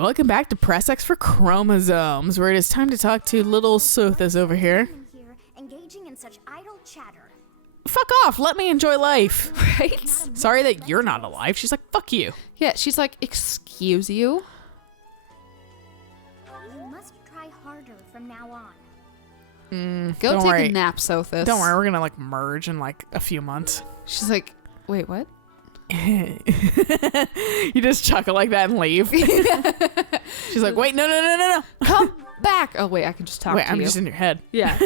welcome back to Press X for Chromosomes, where it is time to talk to little Sothis over here. Engaging in such idle chatter. Fuck off, let me enjoy life. Right? Sorry that you're not alive. She's like, fuck you. Yeah, she's like, excuse you? You must try harder from now on. Go Don't take worry. a nap, Sothis. Don't worry, we're gonna like merge in like a few months. She's like, wait, what? You just chuckle like that and leave. She's like, wait, no. Come back. Oh, wait, I can just talk Wait, to I'm you. just in your head. Yeah.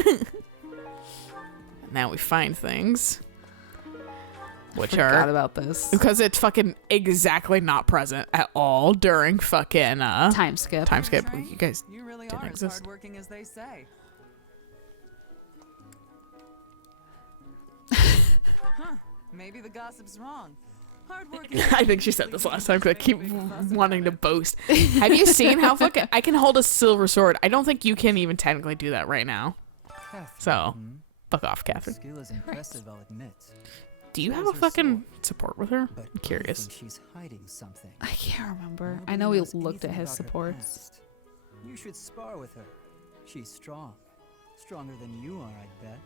Now we find things. Which Forgot are about this. because it's fucking exactly not present at all during fucking Time skip. time skip. You guys You really didn't are as exist. hardworking as they say. Huh? Maybe the gossip's wrong. Hardworking. I think she said this last time because I keep wanting to boast. Have you seen how fucking I can hold a silver sword? I don't think you can even technically do that right now. So, fuck off, Catherine. Skill is impressive, I'll admit. Do you have a fucking support with her? But I'm curious. I think she's hiding something. I can't remember. Nobody I know we knows looked at anything his about her supports. past. You should spar with her. She's strong. Stronger than you are, I'd bet.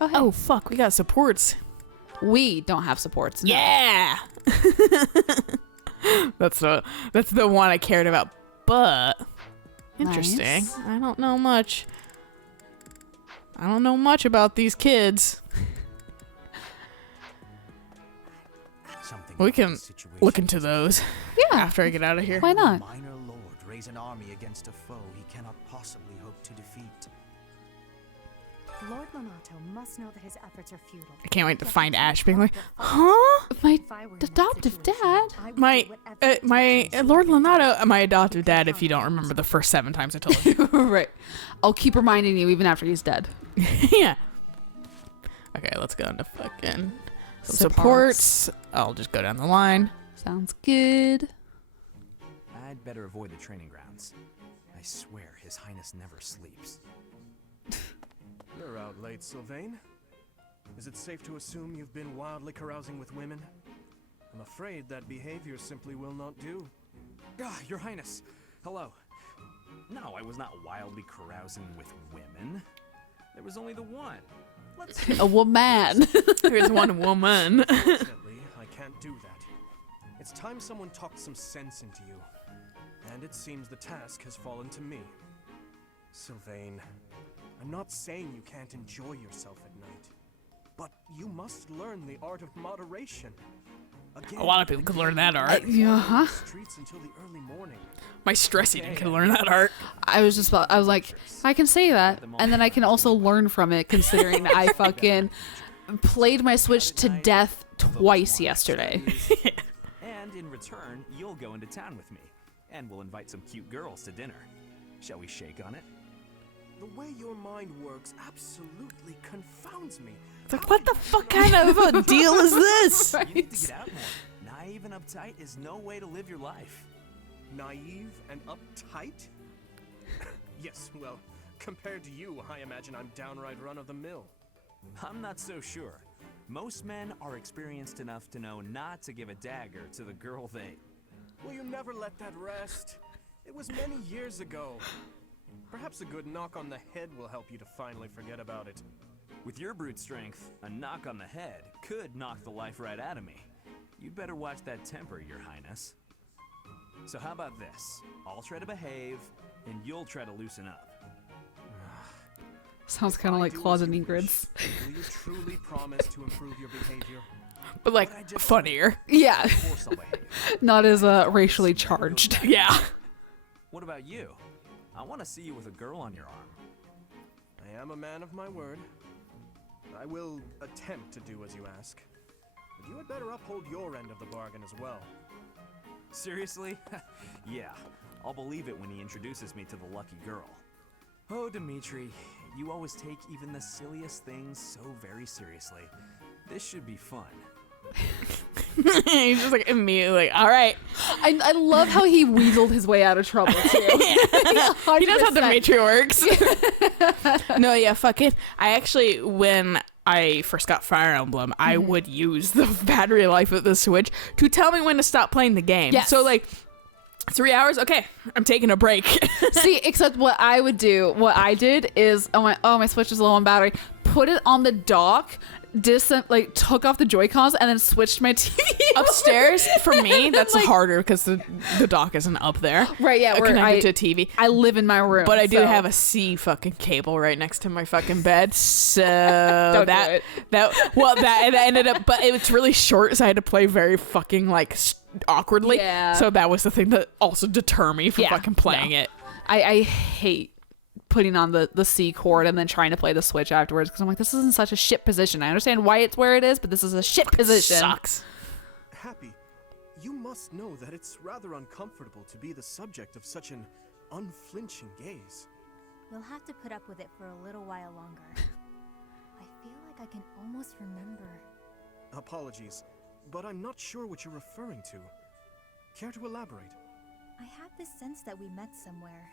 Oh, hey. Oh fuck, we got supports. We don't have supports. No. Yeah. that's the one I cared about. But interesting. Nice. I don't know much. I don't know much about these kids. We can look into those Yeah. after I get out of here. Why not? Minor lord raise an army against a foe he cannot possibly hope to defeat. Lord Lonato must know that his efforts are futile. I can't wait to find Ash being like, huh? My If I were in that adoptive situation, dad. I would My do whatever it my takes to Lord ensure Lonato, my adoptive dad. If you don't remember the first 7 times I told you. Right. I'll keep reminding you even after he's dead. Yeah. Okay, let's go into fucking some Supports. supports. I'll just go down the line. Sounds good. I'd better avoid the training grounds. I swear His Highness never sleeps. You're out late, Sylvain. Is it safe to assume you've been wildly carousing with women? I'm afraid that behavior simply will not do. Ah, Your Highness. Hello. No, I was not wildly carousing with women. There was only the one. Let's A woman. There's one woman. Unfortunately, I can't do that. It's time someone talked some sense into you. And it seems the task has fallen to me. Sylvain, I'm not saying you can't enjoy yourself at night, but you must learn the art of moderation. Again, A lot of people could learn that art. Yeah, huh? streets until the early morning. My stress eating can learn that art. I was like, I can say that, and then I can also learn from it, considering I fucking played my Switch to death twice yesterday. And in return, you'll go into town with me. And we'll invite some cute girls to dinner. Shall we shake on it? The way your mind works absolutely confounds me. It's like, what the fuck kind of a deal is this? You need to get out more. Naive and uptight is no way to live your life. Naive and uptight? Yes, well, compared to you, I imagine I'm downright run-of-the-mill. I'm not so sure. Most men are experienced enough to know not to give a dagger to the girl they... Will you never let that rest? It was many years ago. Perhaps a good knock on the head will help you to finally forget about it. With your brute strength, a knock on the head could knock the life right out of me. You'd better watch that temper, Your Highness. So how about this? I'll try to behave, and you'll try to loosen up. Sounds kind of like Closet Ingrid's. Will you truly promise to improve your behavior? But like, funnier. Yeah. Of course I'll behave. Not as racially charged. Yeah. What about you? I want to see you with a girl on your arm. I am a man of my word. I will attempt to do as you ask. But you had better uphold your end of the bargain as well. Seriously? Yeah, I'll believe it when he introduces me to the lucky girl. Oh, Dimitri, you always take even the silliest things so very seriously. This should be fun. He's just like immediately like, all right. I love how he weaseled his way out of trouble too. He knows how Dimitri works. No, yeah, fuck it. I actually, when I first got Fire Emblem, I would use the battery life of the Switch to tell me when to stop playing the game. Yes. So like 3 hours, okay, I'm taking a break. See, except what I did is, my Switch is low on battery. Put it on the dock, took off the Joy-Cons, and then switched my TV Upstairs, for me, that's harder because the dock isn't up there. Right, yeah, where connected to TV. I live in my room. But I do so- have a C fucking cable right next to my fucking bed, so Don't do it. that ended up, but it was really short, so I had to play very fucking like awkwardly. Yeah. So that was the thing that also deterred me from fucking playing it. I hate putting on the C cord and then trying to play the Switch afterwards because I'm like, this is in such a shit position. I understand why it's where it is, but this is a shit position. Sucks. Happy, you must know that it's rather uncomfortable to be the subject of such an unflinching gaze. You'll have to put up with it for a little while longer. I feel like I can almost remember. Apologies, but I'm not sure what you're referring to. Care to elaborate? I have this sense that we met somewhere,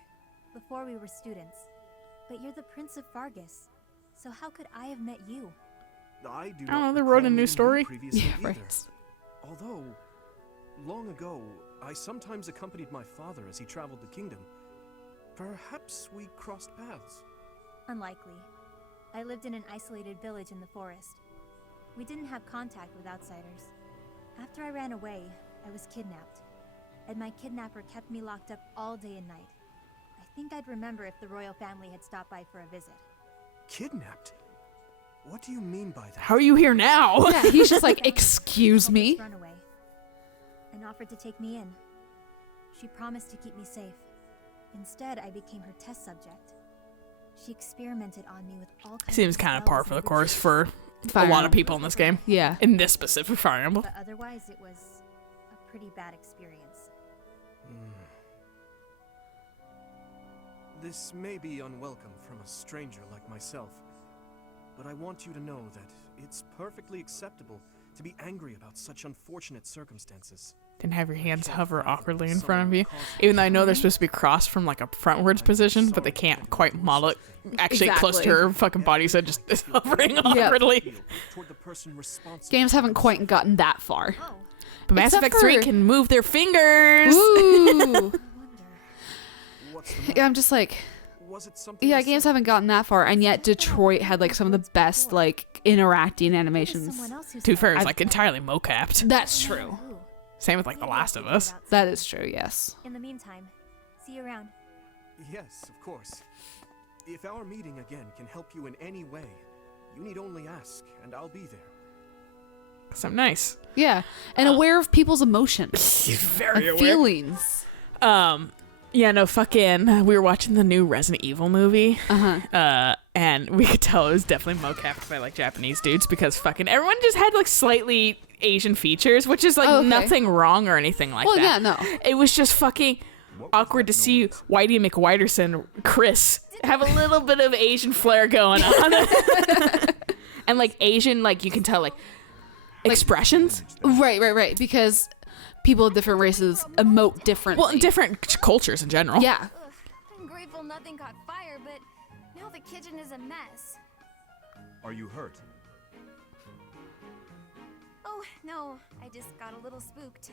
before we were students. But you're the Prince of Fargus, so how could I have met you? I do Oh, not they recall wrote a new meeting you story? previously Yeah, either. right. Although, long ago, I sometimes accompanied my father as he traveled the kingdom. Perhaps we crossed paths. Unlikely. I lived in an isolated village in the forest. We didn't have contact with outsiders. After I ran away, I was kidnapped. And my kidnapper kept me locked up all day and night. I think I'd remember if the royal family had stopped by for a visit. Kidnapped? What do you mean by that? How are you here now? Yeah, he's just like, excuse me. Run away, and offered to take me in. She promised to keep me safe. Instead, I became her test subject. She experimented on me with all kinds Seems of kind of spells par for the and course rituals. for Fire a lot of Emblem. people in this game. Yeah. In this specific Fire Emblem. But otherwise, it was a pretty bad experience. This may be unwelcome from a stranger like myself, but I want you to know that it's perfectly acceptable to be angry about such unfortunate circumstances. Didn't have your hands hover awkwardly in front of you. Even though I know they're supposed to be crossed from like a frontwards position, but they can't quite model it actually close to her fucking body, so it just is hovering awkwardly. Toward the person responsible. Games haven't quite gotten that far. Oh, But Mass Except Effect 3 for- can move their fingers. Ooh. I wonder. What's the Yeah, matter? I'm just like, Was it something yeah, I games said? haven't gotten that far, and yet Detroit had like some of the best like interacting animations. Someone else who To be said fair, it's I've- like entirely mocapped. That's true. Ooh. Same with like The Last of Us. That is true, yes. In the meantime, see you around. Yes, of course. If our meeting again can help you in any way, you need only ask, and I'll be there. So nice. Yeah, and aware of people's emotions Very and feelings. Yeah, no, fucking. We were watching the new Resident Evil movie. Uh-huh. And we could tell it was definitely mocapped by like Japanese dudes because fucking everyone just had like slightly Asian features, which is like Oh, okay. nothing wrong or anything like Well, that. yeah, no. It was just fucking awkward to see Whitey McWhiterson, Chris, have a little bit of Asian flair going on. And like Asian, like you can tell like expressions. Right. Because people of different races emote differently. Well, in different cultures in general. Yeah. Ugh, I'm grateful nothing caught fire, but now the kitchen is a mess. Are you hurt? Oh, no, I just got a little spooked.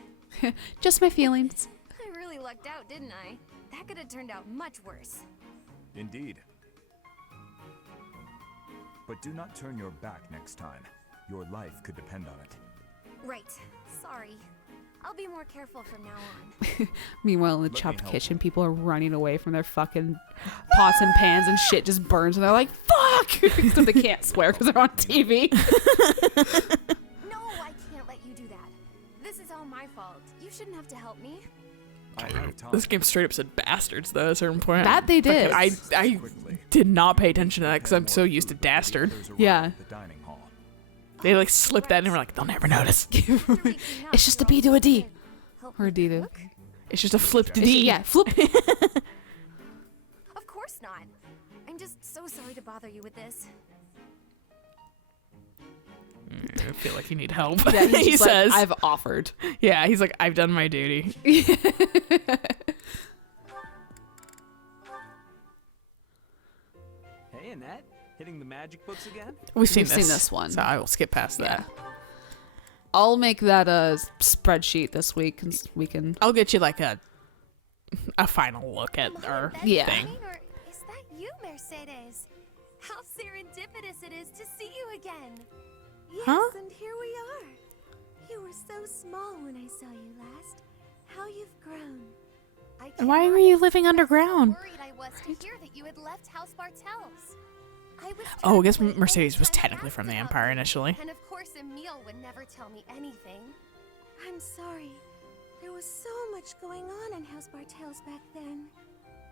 Just my feelings. I really lucked out, didn't I? That could have turned out much worse. Indeed. But do not turn your back next time. Your life could depend on it. Right, sorry. I'll be more careful from now on. Meanwhile, in the Let me chopped help. kitchen, people are running away from their fucking pots and pans and shit just burns, and they're like, fuck! Except they can't swear because they're on TV. No, I can't let you do that. This is all my fault. You shouldn't have to help me. I have time. This game straight up said bastards though at a certain point. That they did. I Quickly. did not pay attention to that because I'm so used to dastard. Others arrive Yeah. at the dining hall. They like slipped that in and were like, they'll never notice. It's just a B to a D. Or a D to... It's just a flip to It's- D. Yeah, flip. Of course not. I'm just so sorry to bother you with this. I feel like you need help. Yeah, he's he just like, says. I've offered. Yeah, he's like, I've done my duty. Hey, Annette. Hitting the magic books again? We've seen We've seen this one. So I will skip past that. I'll make that a spreadsheet this week, and we can. I'll get you like a final look at our Yeah. thing. Or is that you, Mercedes? How serendipitous it is to see you again. Yes, Huh? and here we are. You were so small when I saw you last. How you've grown. And why were you living underground? So worried I was to hear that you had left House Bartels. I was Oh, I guess turned away Mercedes was anytime technically asked from the about Empire you. initially. And of course, Emile would never tell me anything. I'm sorry. There was so much going on in House Bartels back then.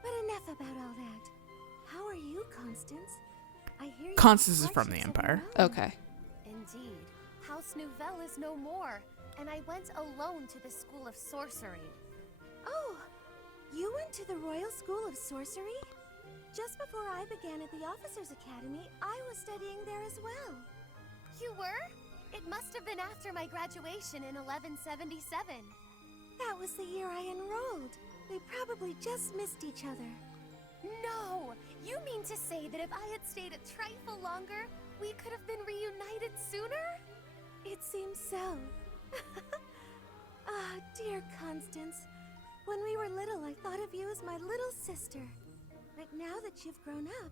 But enough about all that. How are you, Constance? I hear you Constance is have from the hardships of your Empire. own. Okay. Indeed. House Nouvelle is no more, and I went alone to the School of Sorcery. Oh, you went to the Royal School of Sorcery? Just before I began at the Officers' Academy, I was studying there as well. You were? It must have been after my graduation in 1177. That was the year I enrolled. We probably just missed each other. No! You mean to say that if I had stayed a trifle longer, we could have been reunited sooner? It seems so. Ah, dear Constance. When we were little, I thought of you as my little sister. But now that you've grown up,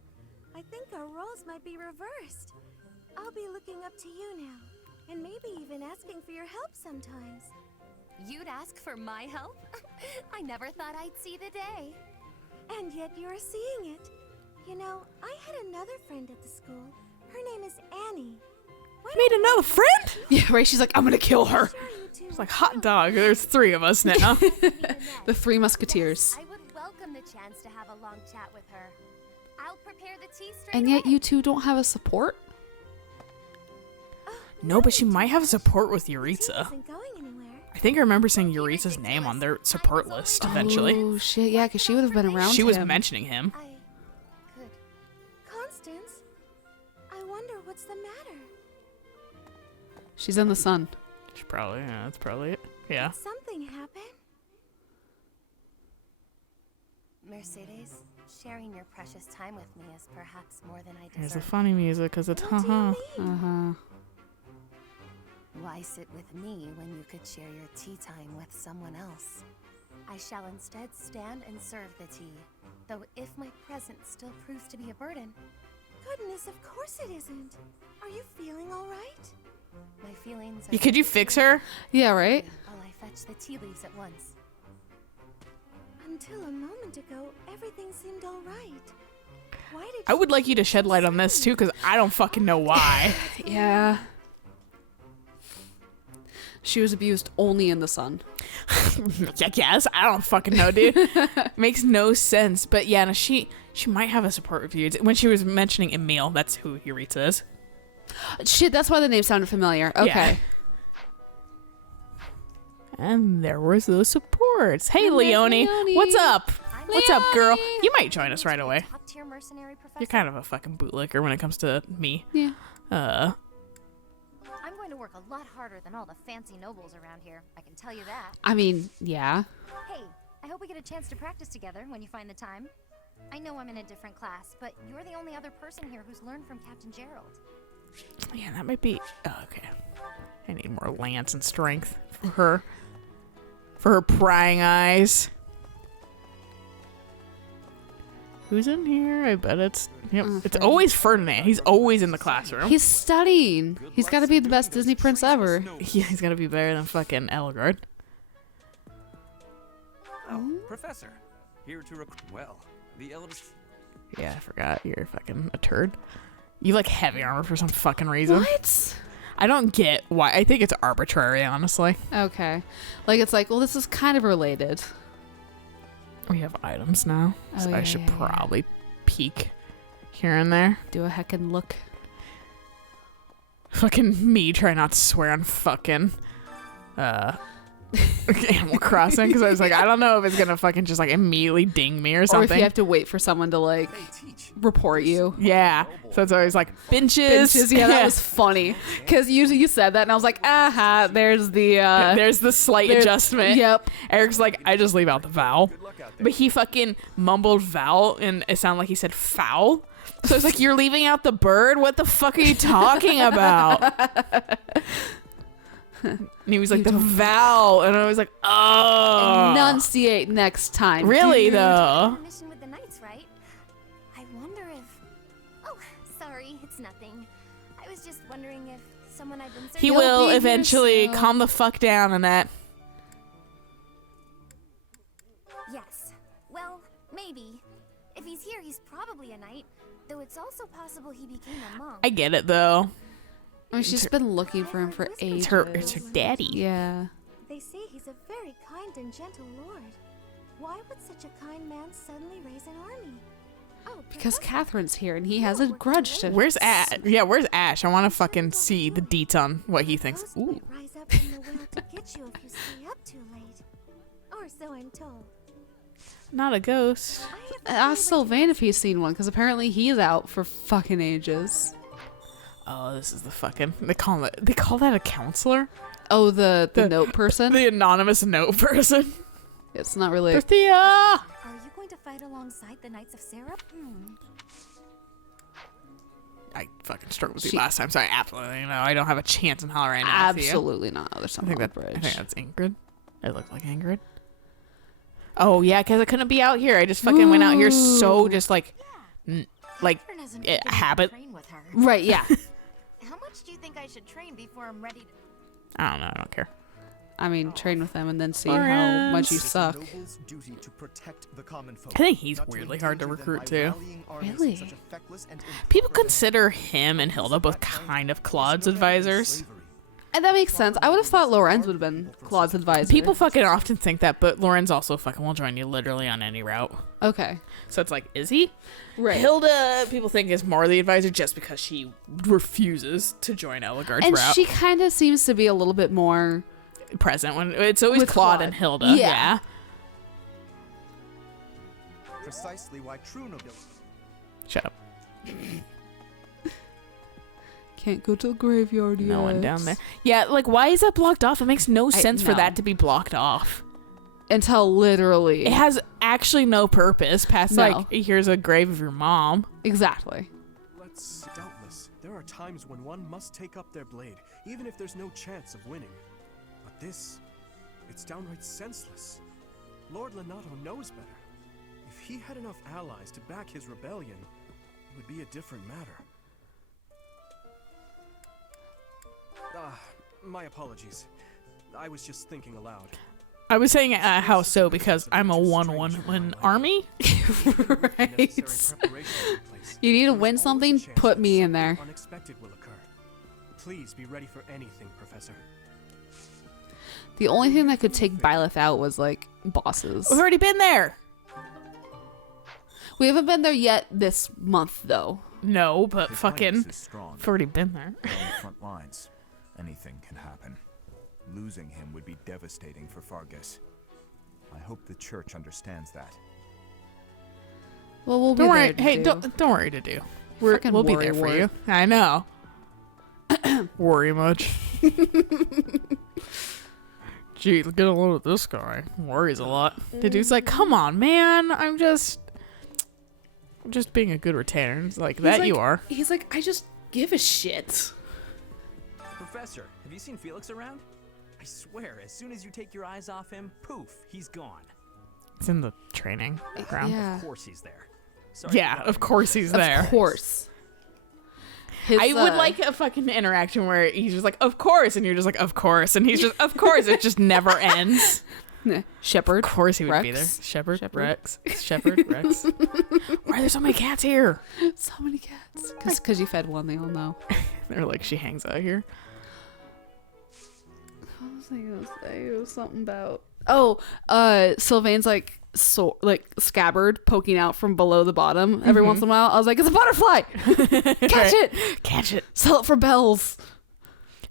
I think our roles might be reversed. I'll be looking up to you now, and maybe even asking for your help sometimes. You'd ask for my help? I never thought I'd see the day. And yet you're seeing it. You know, I had another friend at the school. Her name is Annie. Why Made don't another friend? Yeah, right. She's like, I'm gonna kill her. I'm sure you two It's would like hot help. dog. There's 3 of us now. The Three Musketeers. I would welcome the chance to have a long chat with her. I'll prepare the tea straight And yet away. you two don't have a support? No, but she might have a support with Tea Yuritsa. isn't going anywhere. I think I remember seeing Yuritsa's name on their support list eventually. Oh shit! Yeah, because she would have been around. She was him. mentioning him. I could. Constance, I wonder what's the matter. She's in the sun. She probably, yeah, that's probably it. Yeah. Did something happen? Mercedes, sharing your precious time with me is perhaps more than I Here's the deserve. funny music, because it's What do you mean? Uh huh. Why sit with me when you could share your tea time with someone else? I shall instead stand and serve the tea, though if my presence still proves to be a burden, Goodness, of course it isn't. Are you feeling all right? my feelings are... Yeah, could you fix her? Yeah, right. While I fetch the tea leaves at once. Until a moment ago, everything seemed all right. Why did I you would like you to become shed so light on this too, silent? because I don't fucking know why. Yeah. She was abused only in the sun. I guess. I don't fucking know, dude. Makes no sense. But yeah, no, she might have a support review. When she was mentioning Emile, that's who Yuritsa is. Shit, that's why the name sounded familiar. Okay. Yeah. And there was those supports. Hey, And there's Leonie. Leonie. What's up? What's up, girl? Leonie. You might join us right away. Top-tier mercenary professor. You're kind of a fucking bootlicker when it comes to me. Yeah. I'm going to work a lot harder than all the fancy nobles around here. I can tell you that. I mean, yeah. Hey, I hope we get a chance to practice together when you find the time. I know I'm in a different class, but you're the only other person here who's learned from Captain Gerald. Yeah, that might be. Oh, okay. I need more lance and strength for her. For her prying eyes. Who's in here? I bet it's. Yep. It's always Ferdinand. He's always in the classroom. He's studying. He's got to be the best Disney prince ever. Yeah, he's gotta be better than fucking Elgard. Oh, Professor. Here to well, the eldest... Yeah, I forgot. You're fucking a turd. You like heavy armor for some fucking reason. What? I don't get why. I think it's arbitrary, honestly. Okay. Like, it's like, well, this is kind of related. We have items now, so Oh, I yeah, should yeah, yeah. probably peek here and there. Do a heckin' look. Fucking me try not to swear on fucking Animal Crossing, because I was like, I don't know if it's gonna fucking just like immediately ding me or Or something. if you have to wait for someone to, like, report you. Yeah, so it's always like benches. Benches, yeah, that was funny. Because you said that, and I was like, aha, there's the... There's the slight there's- adjustment. Yep. Eric's like, I just leave out the vowel. but he fucking mumbled Val, and it sounded like he said foul. So it's like, you're leaving out the bird? What the fuck are you talking about? And he was like, the Val, and I was like, oh. Enunciate next time. Really, dude. though? Mission with the knights, right? I wonder if... Oh, sorry, it's nothing. I was just wondering if someone I've been searching... He He'll will be here eventually. soon. Calm the fuck down, Annette. Yes. Well, maybe. If he's here, he's probably a knight. Though it's also possible he became a monk. I get it, though. I mean, she's been looking for him for ages. It's her daddy. Yeah. They say he's a very kind and gentle lord. Why would such a kind man suddenly raise an army? Oh, Because Professor, Catherine's here and he has a grudge to. Where's Ash? Yeah, where's Ash? I want to fucking see the deets on what he thinks. ghosts Ooh. might rise up from the well to get you if you stay up too late. Or so I'm told. Not a ghost. I have a Ask feeling- Sylvain if he's seen one, because apparently he's out for fucking ages. Oh, this is the fucking... They call that a counselor? Oh, the note person? The anonymous note person. It's not really. Dorothea! Are you going to fight alongside the Knights of Syrup? I fucking struggled with you She- last time, so I absolutely know. I don't have a chance in hell right now. Thea. Absolutely not. There's I something think, on the I bridge. think that's Ingrid. It looked like Ingrid. Oh, yeah, because I couldn't be out here. I just fucking went out here so just like... like, Catherine hasn't it, forbidden me to habit. train with her. Right, yeah. How much do you think I should train before I'm ready to... I don't know. I don't care. I mean, train with them and then see how much you suck. I think he's weirdly hard to recruit, too. Really? People consider him and Hilda both kind of Claude's advisors. And that makes sense. I would have thought Lorenz would have been Claude's advisor. People fucking often think that, but Lorenz also fucking will join you literally on any route. Okay. So it's like, is he? Right. Hilda, people think, is more the advisor just because she refuses to join Eligard's And route. she kind of seems to be a little bit more Present when it's always with Claude, Claude. and Hilda. Yeah. Yeah. Precisely why true nobility. Shut up. can't go to the graveyard yet. No one down there. Yeah, like, why is that blocked off? It makes no sense for know. that to be blocked off. Until literally. It has actually no purpose past, No. like, here's a grave of your mom. Exactly. Doubtless, there are times when one must take up their blade, even if there's no chance of winning. But this, it's downright senseless. Lord Lenato knows better. If he had enough allies to back his rebellion, it would be a different matter. My apologies. I was just thinking aloud. I was saying how so because I'm a 1-1 army. Right. You need to win something? Put me in there. Unexpected will occur. Please be ready for anything, Professor. The only thing that could take Byleth out was like bosses. We've already been there. We haven't been there yet this month though. No, but His fucking, Highness is strong. we've already been there. On the front lines, anything can happen. Losing him would be devastating for Fargus. I hope the church understands that. Well, we'll be Don't worry. there to Hey, do. don't worry to do. Frickin' We'll be worry there for wart. you. I know. Worry much. Gee, look at a load of this guy. Worries a lot. The dude's like, come on, man. I'm just being a good retainer. It's like, that you are. He's like, I just give a shit. Professor, have you seen Felix around? I swear, as soon as you take your eyes off him, poof, he's gone. It's in the training ground. Yeah. Of course he's there. Sorry Yeah, about of him. course he's there. Of course. His, I would like a fucking interaction where he's just like, of course, and you're just like, of course, and he's just, of course. It just never ends. Shepherd. Of course he would be there. Rex. Shepherd, Shepherd. Rex, Shepherd, Rex. Why are there so many cats here? So many cats. Because you fed one, they all know. They're like, she hangs out here. What was I gonna say? It was something about. Oh, Sylvain's like scabbard poking out from below the bottom every once in a while. I was like, it's a butterfly. Catch it. Catch it. Sell it for bells.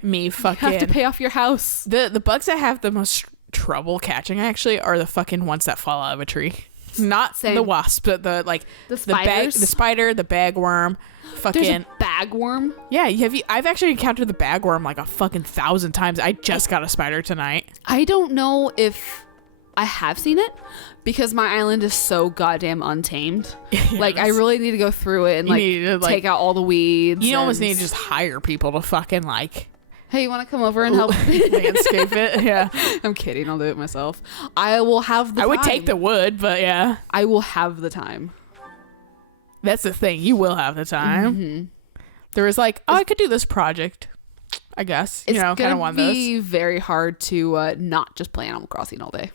Me You fucking. have to pay off your house. The bugs that have the most trouble catching actually are the fucking ones that fall out of a tree. Not Same. the wasp, but the spiders? the spider, the bagworm, There's fucking a bagworm. yeah. I've actually encountered the bagworm like a fucking 1,000 times. I just got a spider tonight. I don't know if I have seen it because my island is so goddamn untamed. Like, I really need to go through it and take out all the weeds. You almost need to just hire people to fucking like. Hey, you want to come over and help landscape it? Yeah. I'm kidding. I'll do it myself. I will have the time. I would take the wood, but yeah. I will have the time. That's the thing. You will have the time. Mm-hmm. There was like, I could do this project, I guess. It's kind of one of those. It's going to be very hard to not just play Animal Crossing all day.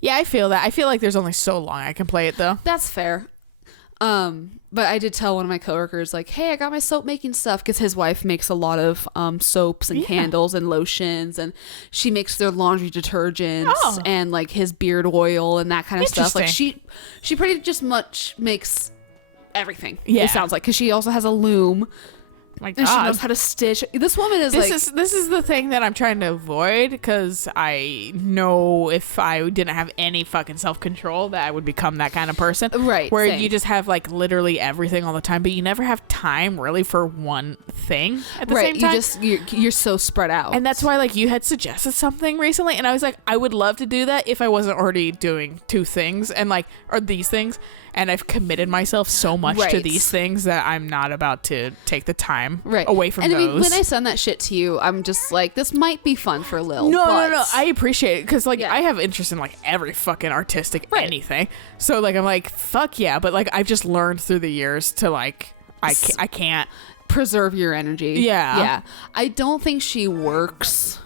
Yeah, I feel that. I feel like there's only so long I can play it, though. That's fair. But I did tell one of my coworkers, like, hey, I got my soap making stuff, because his wife makes a lot of soaps and candles and lotions, and she makes their laundry detergents and like his beard oil and that kind of stuff. Like she pretty just much makes everything. Yeah, it sounds like, because she also has a loom. My God. And she knows how to stitch. This woman is this is the thing that I'm trying to avoid, because I know if I didn't have any fucking self-control that I would become that kind of person. Right. Where same. you just have like literally everything all the time, but you never have time really for one thing at the same time. You're so spread out. And that's why like you had suggested something recently, and I was like, I would love to do that if I wasn't already doing two things or these things. And I've committed myself so much to these things that I'm not about to take the time away from those. I mean, when I send that shit to you, I'm just like, this might be fun for Lil. No. I appreciate it, because like I have interest in like every fucking artistic anything. So like I'm like, fuck yeah. But like I've just learned through the years to like I can't preserve your energy. Yeah. I don't think she works.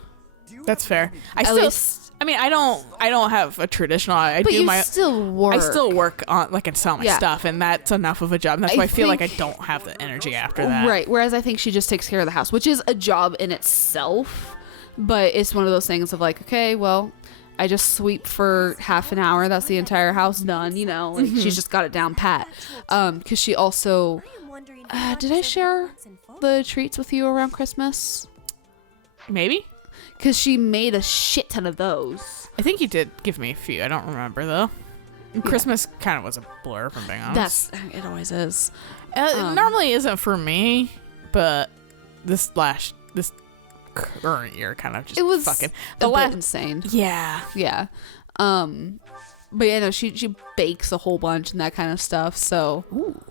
That's fair. I don't have a traditional. But you still work. I still work on like and sell my stuff, and that's enough of a job. And that's why I feel like I don't have the energy after that. Right. Whereas I think she just takes care of the house, which is a job in itself. But it's one of those things of like, okay, well, I just sweep for half an hour. That's the entire house done. Like she's just got it down pat. Because she also, did I share the treats with you around Christmas? Maybe. Because she made a shit ton of those. I think you did give me a few. I don't remember, though. Christmas kind of was a blur, from being honest. It always is. It normally isn't for me, but this current year kind of just fucking... bit insane. Yeah. Yeah. But yeah, no, she bakes a whole bunch and that kind of stuff, so... Ooh.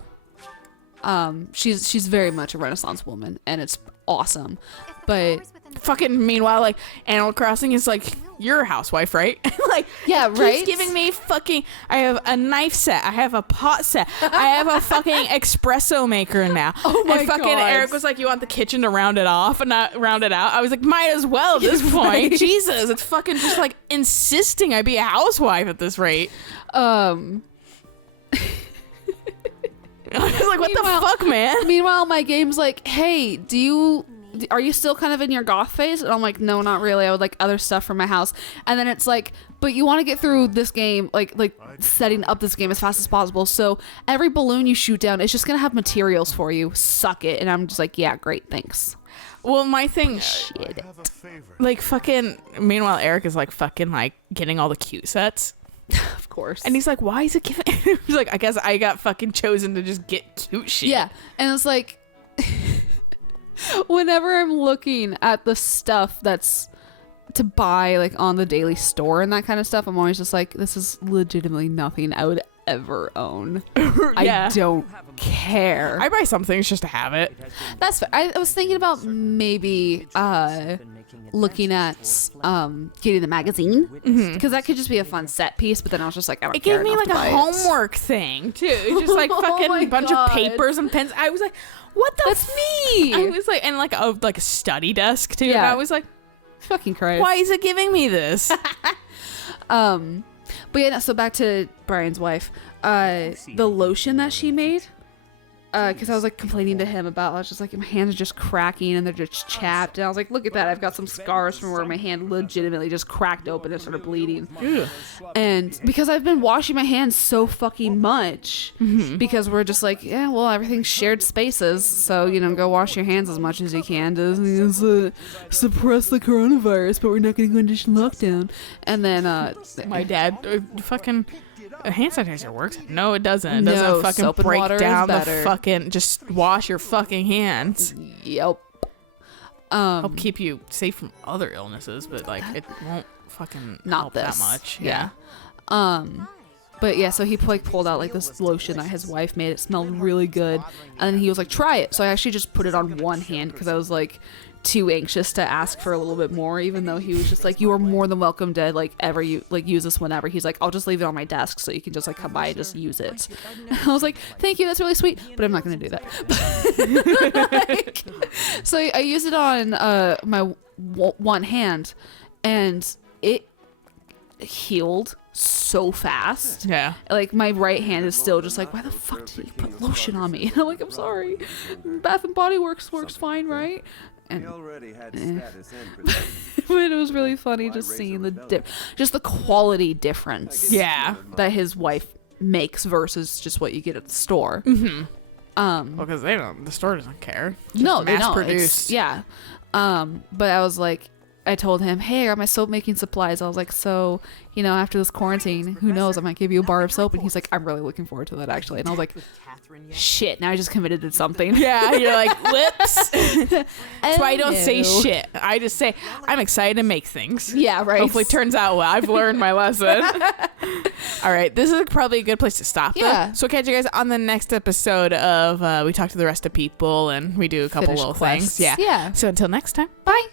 She's very much a Renaissance woman, and it's awesome. But... Fucking meanwhile, like Animal Crossing is like, you're a housewife, right? Like, yeah, right. Keeps giving me fucking. I have a knife set. I have a pot set. I have a fucking espresso maker now. Oh my and fucking God. Eric was like, you want the kitchen to round it off and not round it out? I was like, might as well at this point. Right. Jesus, it's fucking just like insisting I be a housewife at this rate. I was like, what the fuck, man? Meanwhile, my game's like, hey, are you still kind of in your goth phase? And I'm like, no, not really. I would like other stuff for my house. And then it's like, but you want to get through this game, like setting up this game as fast as possible. So every balloon you shoot down, it's just going to have materials for you. Suck it. And I'm just like, yeah, great. Thanks. Well, my thing, like fucking, meanwhile, Eric is like fucking like getting all the cute sets. Of course. And he's like, why is it giving? He's like, I guess I got fucking chosen to just get cute shit. Yeah. And it's like, whenever I'm looking at the stuff that's to buy like on the daily store and that kind of stuff, I'm always just like, this is legitimately nothing I would ever own. I don't care. I buy some things just to have it. That's fair. I was thinking about maybe looking at getting the magazine, because that could just be a fun set piece, but then I was just like, I don't care. It gave me like a homework thing too. It's just like fucking bunch of papers and pens. I was like, what the That's me. I was like, and like a study desk too. Yeah. And I was like, fucking Christ. Why is it giving me this? But yeah, no, so back to Brian's wife. The lotion that she made, because I was like complaining to him about, I was just like, my hands are just cracking and they're just chapped. And I was like, look at that. I've got some scars from where my hand legitimately just cracked open and started bleeding. Ew. And because I've been washing my hands so fucking much, because we're just like, yeah, well, everything's shared spaces. So, go wash your hands as much as you can to suppress the coronavirus, but we're not going to go into lockdown. And then my dad fucking... hand sanitizer works. No, it doesn't. It No, doesn't fucking soap and break water down is the better. fucking... Just wash your fucking hands. Yep. Help keep you safe from other illnesses, but like it won't fucking not help this that much. Yeah. But yeah, so he like pulled out like this lotion that his wife made. It smelled really good, and then he was like, "Try it." So I actually just put it on one hand because I was like too anxious to ask for a little bit more. Even though he was just like, "You are more than welcome to like ever use this whenever." He's like, "I'll just leave it on my desk so you can just like come by and just use it." And I was like, "Thank you, that's really sweet," but I'm not gonna do that. Like, so I used it on my one hand, and it healed so fast. Yeah. Like my right hand is still just like, why the fuck did you put lotion on me? And I'm like, I'm sorry. Bath and Body Works works fine, right? And but it was really funny just seeing just the quality difference. Yeah. That his wife makes versus just what you get at the store. Well, because the store doesn't care. It's No, just they mass don't. produced. Yeah. But I was like, I told him, hey, I got my soap making supplies. I was like, so, after this quarantine, who knows, I might give you a bar of soap. And he's like, I'm really looking forward to that, actually. And I was like, shit, now I just committed to something. Yeah, you're like, whoops. That's why I don't say shit. I just say, I'm excited to make things. Yeah, right. Hopefully it turns out well. I've learned my lesson. All right, this is probably a good place to stop. Yeah. So catch you guys on the next episode of we talk to the rest of people and we do a couple Finish little quests. things. Yeah. Yeah. So until next time. Bye.